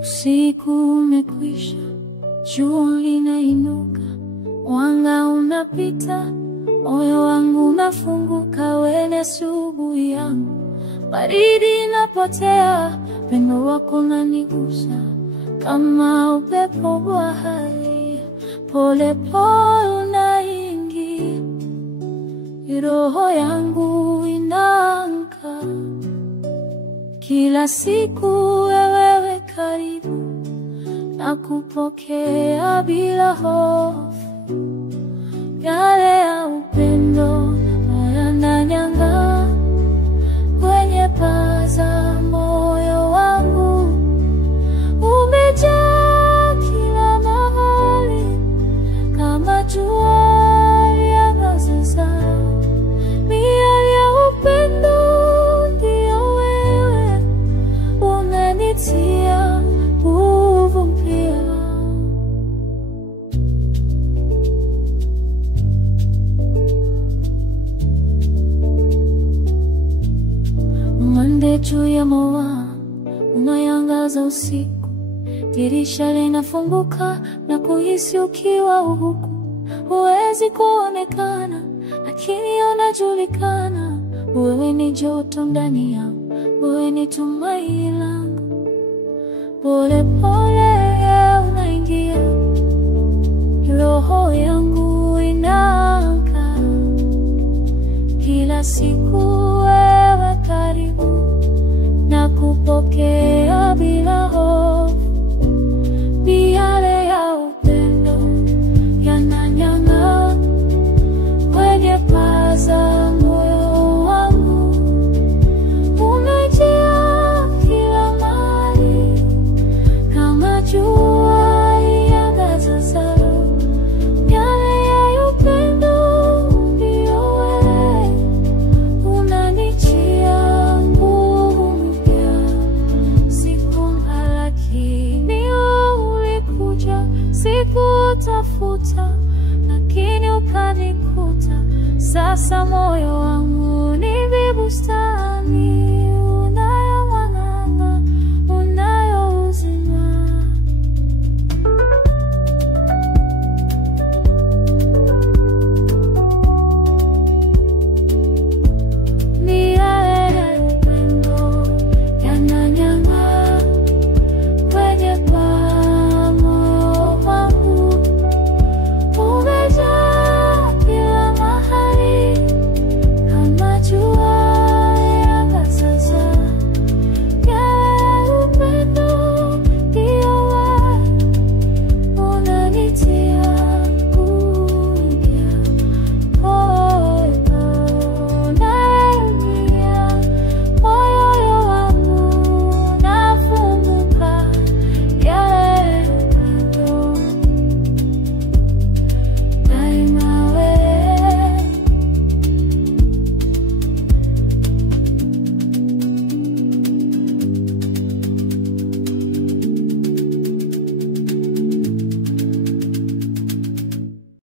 Usiku umekwisha, jua linainuka, mwanga unapita, moyo wangu unafunguka. Wewe ni asubuhi yangu, baridi inapotea, pendo wako unanigusa kama upepo wa bahari. Pole pole unaingia, roho yangu inaamka. Kila siku wewe karibu, nakupokea bila hofu. Yale ya upendo yananyanga kwenye paza moyo wangu. Umejaa kila mahali kama jua liangaza. Miale ya upendo ndio wewe, unanitia nguvu mpya. Mwande juu ya maua unayangaza usiku, dirisha linafunguka na kuhisi ukiwa huku. Huwezi kuonekana lakini unajulikana. Wewe ni joto ndani yangu, wewe ni tumaini langu. Pole pole unaingia, roho yangu inaamka. Kila siku wewe karibu, nakupokea bila hofu. Miale ya upendo yananyanga kwenye paza moyo wangu. Umejaa kila mahali kama jua liangaza. Miale ya upendo ndio wewe, unanitia nguvu mpya. Sikumba lakini ulikuja, sikutafuta lakini ukanikuta. Sasa moyo wangu ni